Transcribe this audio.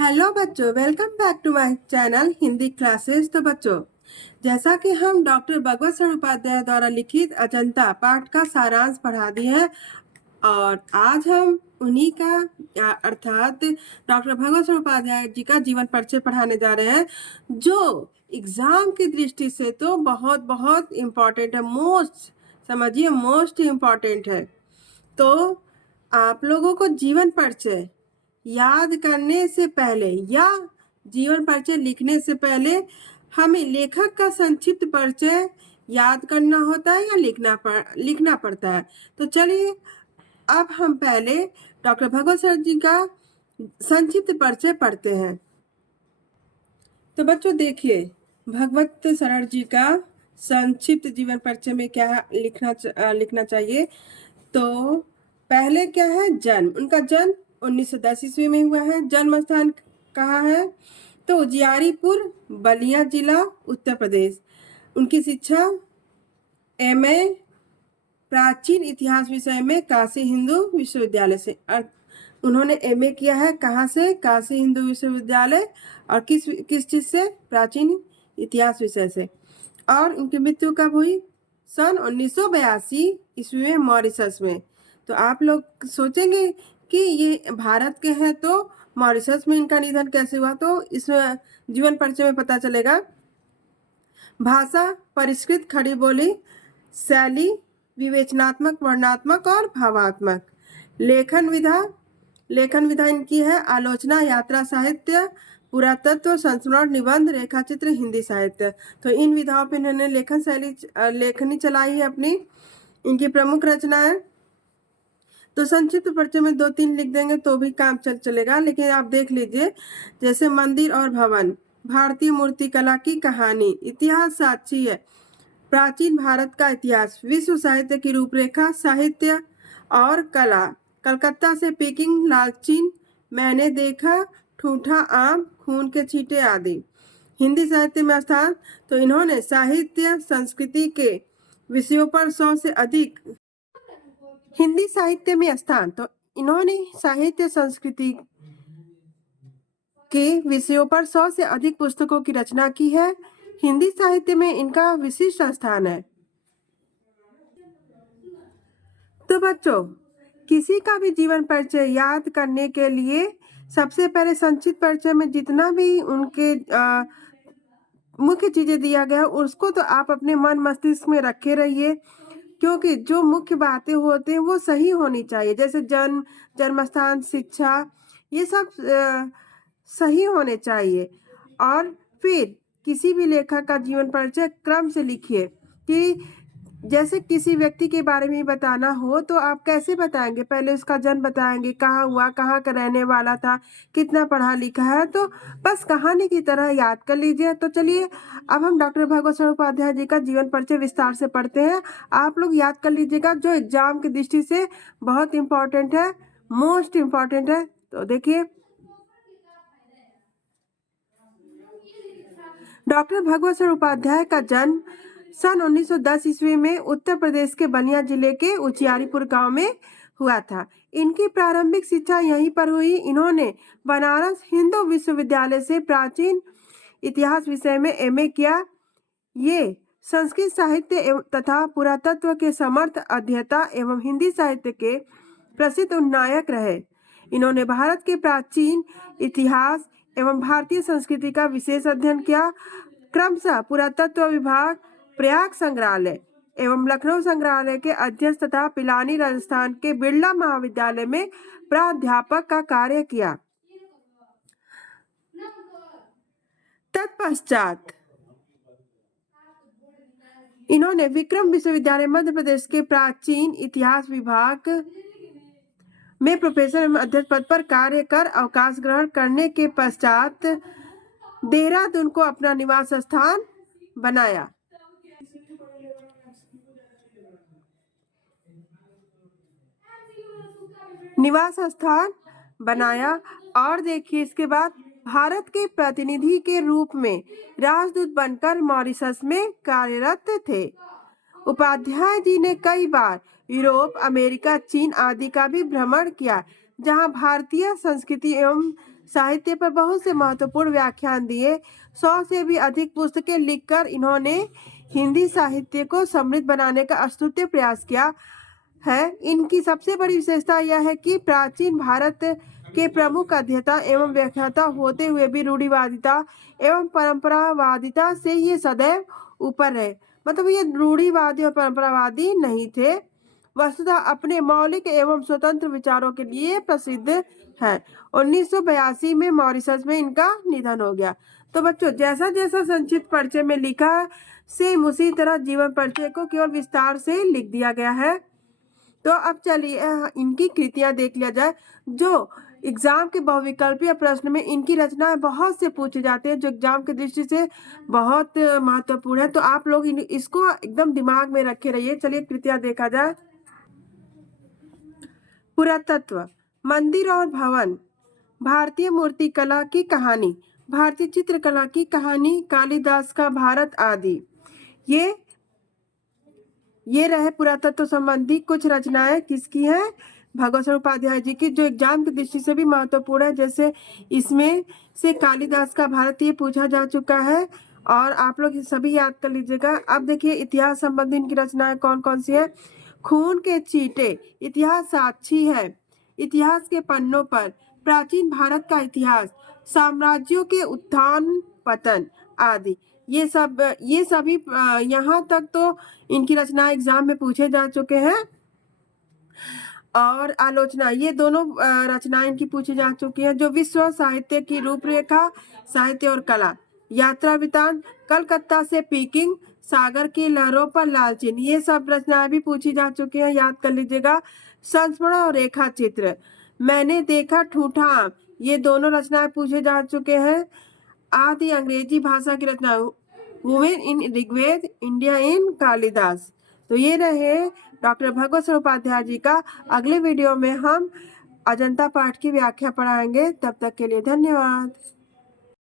Hello बच्चों, welcome back to my channel Hindi classes. तो बच्चों, जैसा कि हम डॉक्टर भगवत शरण उपाध्याय द्वारा लिखित अजंता पाठ का सारांश पढ़ा दिए हैं और आज हम उन्हीं का अर्थात डॉक्टर भगवत शरण उपाध्याय जी का जीवन परिचय पढ़ाने जा रहे हैं, जो एग्जाम की दृष्टि से तो बहुत बहुत इम्पोर्टेंट है। समझिए मोस्ट इम्पोर्टेंट है। तो आप लोगों को जीवन परिचय याद करने से पहले या जीवन परिचय लिखने से पहले हमें लेखक का संक्षिप्त परिचय याद करना होता है या लिखना पड़ता है। तो चलिए अब हम पहले डॉक्टर भगवत सर जी का संक्षिप्त परिचय पढ़ते हैं। तो बच्चों देखिए, भगवत शरण जी का संक्षिप्त जीवन परिचय में क्या लिखना चाहिए। तो पहले क्या है, जन्म। उनका जन्म 1910 ईस्वी में हुआ है। जन्म स्थान कहाँ है, तो उजियारपुर, बलिया जिला, उत्तर प्रदेश। उनकी शिक्षा एमए प्राचीन इतिहास विषय में काशी हिंदू विश्वविद्यालय से। उन्होंने एमए किया है कहाँ से, काशी हिंदू विश्वविद्यालय। और किस चीज से, प्राचीन इतिहास विषय से। और उनकी मृत्यु कब हुई, सन 1982 ईस्वी में, मॉरिशस में। तो आप लोग सोचेंगे कि ये भारत के हैं तो मॉरिशस में इनका निधन कैसे हुआ। तो इसमें जीवन परिचय में पता चलेगा। भाषा परिष्कृत खड़ी बोली, शैली विवेचनात्मक, वर्णनात्मक और भावात्मक। लेखन विधा इनकी है आलोचना, यात्रा साहित्य, पुरातत्व, संस्मरण, निबंध, रेखाचित्र, हिंदी साहित्य। तो इन विधाओं पर इन्होंने लेखनी चलाई है अपनी। इनकी प्रमुख रचनाएं, तो संक्षिप्त परिचय में 2-3 लिख देंगे तो भी काम चलेगा, लेकिन आप देख लीजिए। जैसे मंदिर और भवन, भारतीय मूर्तिकला की कहानी, इतिहास साक्षी है, प्राचीन भारत का इतिहास, विश्व साहित्य की रूपरेखा, साहित्य और कला, कलकत्ता से पीकिंग, लालचीन, मैंने देखा, ठूठा आम, खून के छींटे आदि। हिंदी साहित्य में स्थान, तो इन्होंने साहित्य संस्कृति के विषयों पर 100 से अधिक हिंदी साहित्य में स्थान, तो इन्होंने साहित्य संस्कृति के विषयों पर 100 से अधिक पुस्तकों की रचना की है। हिंदी साहित्य में इनका विशिष्ट स्थान है। तो बच्चों, किसी का भी जीवन परिचय याद करने के लिए सबसे पहले संक्षिप्त परिचय में जितना भी उनके मुख्य चीजें दिया गया उसको तो आप अपने मन मस्तिष्क में रखे रहिए, क्योंकि जो मुख्य बातें होते हैं वो सही होनी चाहिए। जैसे जन्म स्थान, शिक्षा, ये सब सही होने चाहिए। और फिर किसी भी लेखक का जीवन परिचय क्रम से लिखिए कि जैसे किसी व्यक्ति के बारे में बताना हो तो आप कैसे बताएंगे, पहले उसका जन्म बताएंगे, कहाँ हुआ, कहाँ का रहने वाला था, कितना पढ़ा लिखा है, तो बस कहानी की तरह याद कर लीजिए। तो चलिए अब हम डॉक्टर भगवत शरण उपाध्याय जी का जीवन परिचय विस्तार से पढ़ते हैं। आप लोग याद कर लीजिएगा, जो एग्जाम की दृष्टि से बहुत इम्पोर्टेंट है, मोस्ट इम्पोर्टेंट है। तो देखिए, डॉक्टर भगवत शरण उपाध्याय का जन्म सन 1910 ईस्वी में उत्तर प्रदेश के बलिया जिले के उजियारपुर गांव में हुआ था। इनकी प्रारंभिक शिक्षा यहीं पर हुई। इन्होंने बनारस हिंदू विश्वविद्यालय से प्राचीन इतिहास विषय में एमए किया। ये संस्कृत साहित्य तथा पुरातत्व के समर्थ अध्येता एवं हिंदी साहित्य के प्रसिद्ध उन्नायक रहे। इन्होंने भारत के प्राचीन इतिहास एवं भारतीय संस्कृति का विशेष अध्ययन किया। क्रमशः पुरातत्व विभाग, प्रयाग संग्रहालय एवं लखनऊ संग्रहालय के अध्यक्ष तथा पिलानी राजस्थान के बिरला महाविद्यालय में प्राध्यापक का कार्य किया। तत्पश्चात इन्होंने विक्रम विश्वविद्यालय मध्य प्रदेश के प्राचीन इतिहास विभाग में प्रोफेसर एवं अध्यक्ष पद पर कार्य कर अवकाश ग्रहण करने के पश्चात देहरादून को अपना निवास स्थान बनाया। और देखिए, इसके बाद भारत के प्रतिनिधि के रूप में राजदूत बनकर मॉरिशस में कार्यरत थे। उपाध्याय जी ने कई बार यूरोप, अमेरिका, चीन आदि का भी भ्रमण किया, जहां भारतीय संस्कृति एवं साहित्य पर बहुत से महत्वपूर्ण व्याख्यान दिए। 100 से भी अधिक पुस्तकें लिखकर इन्होंने हिंदी साहित्य को समृद्ध बनाने का अस्तुत्य प्रयास किया है। इनकी सबसे बड़ी विशेषता यह है कि प्राचीन भारत के प्रमुख अध्येता एवं व्याख्याता होते हुए भी रूढ़िवादिता एवं परंपरावादिता से ये सदैव ऊपर रहे। मतलब ये रूढ़िवादी और परंपरावादी नहीं थे, वस्तुतः अपने मौलिक एवं स्वतंत्र विचारों के लिए प्रसिद्ध है। 1982 में मॉरिशस में इनका निधन हो गया। तो बच्चों, जैसा जैसा संक्षिप्त परिचय में लिखा सेम उसी तरह जीवन परिचय को केवल विस्तार से लिख दिया गया है। तो अब चलिए इनकी कृतियां देख लिया जाए। जो एग्जाम के बहुविकल्पीय प्रश्न में इनकी रचनाएं बहुत से पूछे जाते हैं, जो एग्जाम की दृष्टि से बहुत महत्वपूर्ण है। तो आप लोग इसको एकदम दिमाग में रखे रहिए। चलिए कृतियां देखा जाए। पुरातत्व, मंदिर और भवन, भारतीय मूर्तिकला की कहानी, भारतीय चित्रकला की कहानी, कालिदास का भारत आदि। ये रहे पुरातत्व संबंधी कुछ रचनाएं किसकी हैं? भगवत स्वरूप उपाध्याय जी की, जो एग्जाम की दृष्टि से भी महत्वपूर्ण है। जैसे इसमें से कालिदास का भारत ये पूछा जा चुका है और आप लोग सभी याद कर लीजिएगा। अब देखिए इतिहास संबंधी इनकी रचनाएं कौन कौन सी है। खून के चीटे, इतिहास साक्षी है, इतिहास के पन्नों पर, प्राचीन भारत का इतिहास, साम्राज्यों के उत्थान पतन आदि। ये सभी यहाँ तक तो इनकी रचना एग्जाम में पूछे जा चुके हैं। और आलोचना, ये दोनों रचनाएं इनकी पूछी जा चुकी हैं। जो विश्व साहित्य की रूपरेखा, साहित्य और कला, यात्रा वृतांत, कलकत्ता से पीकिंग, सागर की लहरों पर लाल चिन्ह, ये सब रचनाएं भी पूछी जा चुकी हैं, याद कर लीजिएगा। संस्मरण और रेखा चित्र, मैंने देखा ठूठा आम, ये दोनों रचनाएं पूछे जा चुके हैं। आदि अंग्रेजी भाषा की रचना, women in Rigveda, India in Kalidasa. तो ये रहे डॉक्टर भगवत स्वरूप उपाध्याय जी का। अगले वीडियो में हम अजंता पाठ की व्याख्या पढ़ाएंगे। तब तक के लिए धन्यवाद।